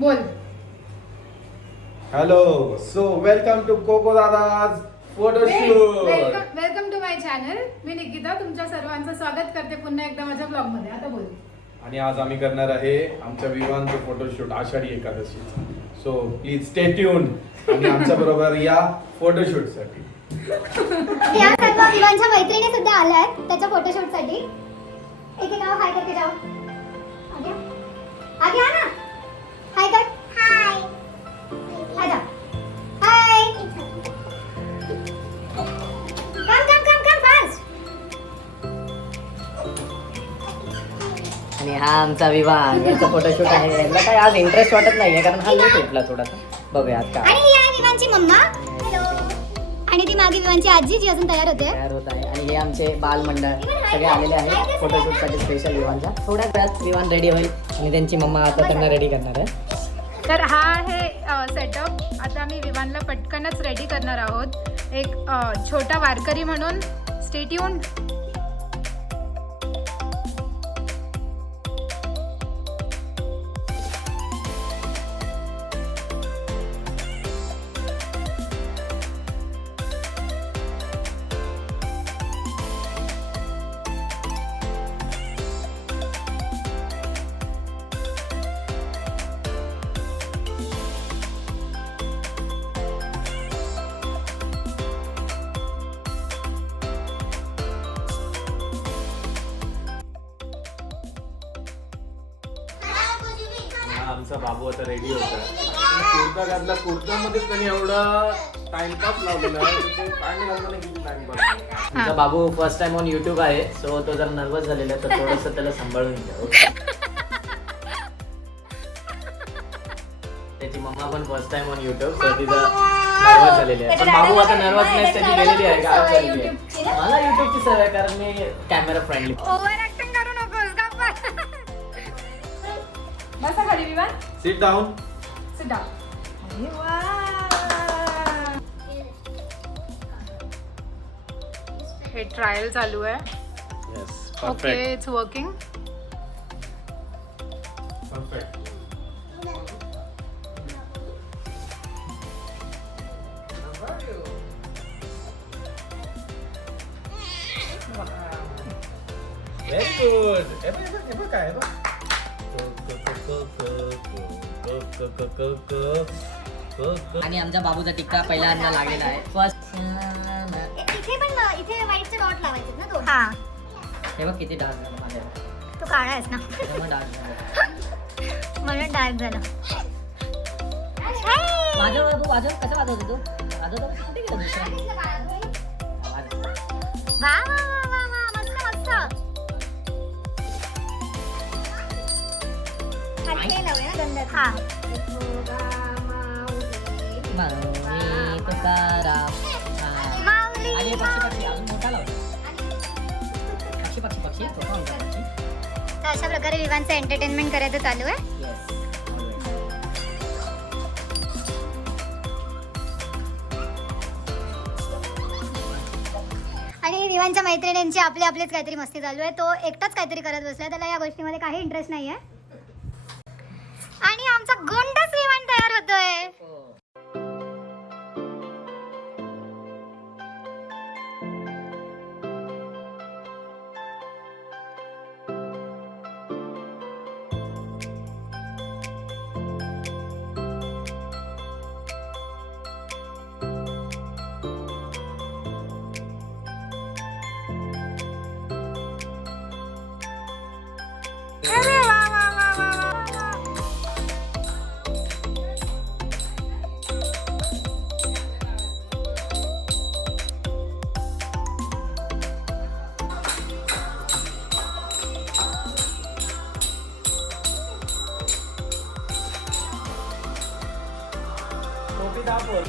बोल. Hello, so welcome to कोको दादाज photoshoot. Welcome to my channel. मी निकिता तुमच्या सर्वांचं स्वागत करते पुन्हा एकदा माझ्या ब्लॉग मध्ये. आता बोल. आणि आज आम्ही करणार आहे आमच्या विवाहांचं फोटोशूट आषाढी एकादशीचं. सो प्लीज स्टे ट्यून आणि आमच्या बरोबर या फोटोशूट साठी. या सर्व विवाहांच्या मैत्रिणी सुद्धा आल्या आहेत त्याच्या फोटोशूट साठी. एक एक हाय करते जाओ. आगे आ ना. हाय कर. हाय. हाय जा. हाय. Come fast. आणि हा आमचा विवाह याचा फोटोशूट आहे. याला काय आज इंटरेस्ट वाटत नाहीये कारण हा लेट उठला थोडासा. बघूया आज काय. आणि ही आहे विवाहांची मम्मा. हॅलो. आणि ती मागे विवाहांची आजी जी अजून तयार होते. तयार होत आहे. आणि हे आमचे बालमंडळ सगळे आलेले आहेत फोटोशूट साठी स्पेशल विवाहांच्या. थोड्या वेळात विवाह रेडी होईल आणि त्यांची मम्मा आता त्यांना रेडी करणार आहे. तर हा आहे सेटअप. आता आम्ही विवानला पटकनच रेडी करणार आहोत. एक छोटा वारकरी म्हणून स्टे ट्यून. आमचा बाबू आता रेडी होता. कुर्ता घातला. कुर्त्यामध्ये त्यांनी एवढा टाइमपास लावलेला आहे. पॅन्ट घालताना किती टाइमपास. आमचा बाबू फर्स्ट टाइम ऑन युट्यूब आहे. सो तो जरा नर्वस झालेला आहे तर थोडंसं त्याला सांभाळून घ्या. त्याची मम्मा पण first time on YouTube so तिचं नर्वस झालेली आहे. पण बाबू आता नर्वसनेस त्याची गेलेली आहे. गायब झालेली आहे. मला युट्यूबची सवय कारण मी कॅमेरा फ्रेंडली. ओव्हर ऍक्टिंग करू नकोस. बसा खाली Vivaan. Sit down. Sit down. हे ट्रायल चालू आहे. Yes, okay, perfect. It's working. Perfect. Very good. हे बघ काय बघ. आणि आमच्या बाबूचा टिक्का पहिल्यांदा लागलेला आहे. फर्स्ट इथे पण इथे व्हाईटचे डॉट लावायचे ना दोन. हा, हे बघ किती डार्क झालं माझ्या. तू काळा आहेस ना डार्क झालं म्हणून डार्क झालं. माझं बाबू वाजव कसं वाजवतो तू वाजवतो कुठे गेला दुसरा वा वा वा वा वा मस्त मस्त. खाली हे लावूया ना गंध. हा. माऊली तुकाराम. माऊली. आणि पक्षी पक्षी अजून मोठा लावतो. पक्षी पक्षी पक्षी छोटा होता पक्षी. तर अशा प्रकारे विवाहांचं एंटरटेनमेंट करायचं चालू आहे. येस. आणि विवाहांच्या मैत्रिणींची आपलेच काहीतरी मस्ती चालू आहे. तो एकटाच काहीतरी करत बसलाय. त्याला या गोष्टीमध्ये काही इंटरेस्ट नाहीये. आणि आमचा गोंडस विमान तयार होतोय. अरे वा वा वा वा वा. टोपी दाखव.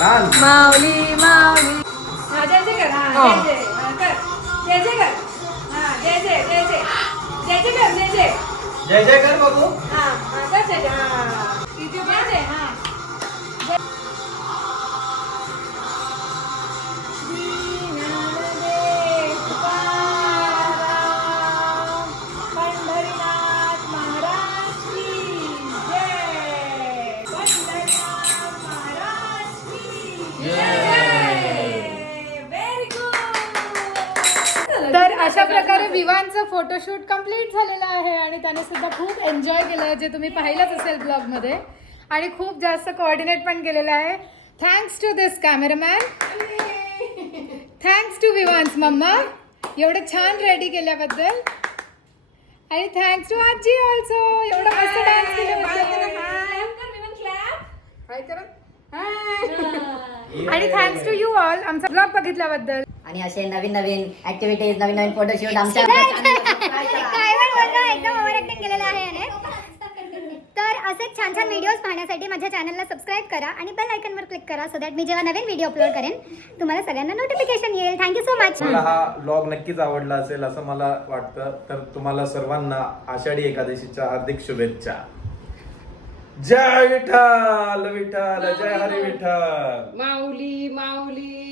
नान माऊली माऊली हा जय जय कर हा जय जय हा, कर जय जय कर हा जय जय जय जय जय जय कर जय जय जय जय कर बघू. हा हा कर जय जय हा इथे जय जय हा श्री ज्ञानदेव तुकाराम पंढरीनाथ महाराज की जय. पंढरीनाथ महाराज की व्हेरी गुड. तर अशा प्रकारे विवानचं फोटोशूट कम्प्लीट झालेलं आहे आणि त्याने सुद्धा खूप एन्जॉय केलं, जे तुम्ही पाहिलंच असेल ब्लॉगमध्ये, आणि खूप जास्त कोऑर्डिनेट पण केलेलं आहे. Thanks to this cameraman, thanks to Vivaan's मम्मा एवढं छान रेडी केल्याबद्दल, आणि थँक्स टू आजी ऑल्सो एवढं मस्त डान्स केल्याबद्दल. आणि थँक्स टू यू ऑल आमचा ब्लॉग बघितल्याबद्दल. आणि असे नवीन नवीन ऍक्टिव्हिटीज, नवीन नवीन फोटोशूट आमच्या काय पण बोलतो, एकदम ओव्हर ऍक्टिंग केलेलं आहे याने. तर असेच छान छान व्हिडिओज पाहण्यासाठी माझ्या चॅनलला सबस्क्राईब करा आणि बेल आयकॉनवर क्लिक करा, सो दॅट मी जेव्हा नवीन व्हिडिओ अपलोड करेन तुम्हाला सगळ्यांना नोटिफिकेशन येईल. Thank you so much. मला हा व्लॉग नक्कीच आवडला असेल असं मला वाटतं. तर तुम्हाला सर्वांना आषाढी एकादशीच्या हार्दिक शुभेच्छा. जय विठ्ठल विठ्ठल, जय हरी विठ्ठल. माऊली माऊली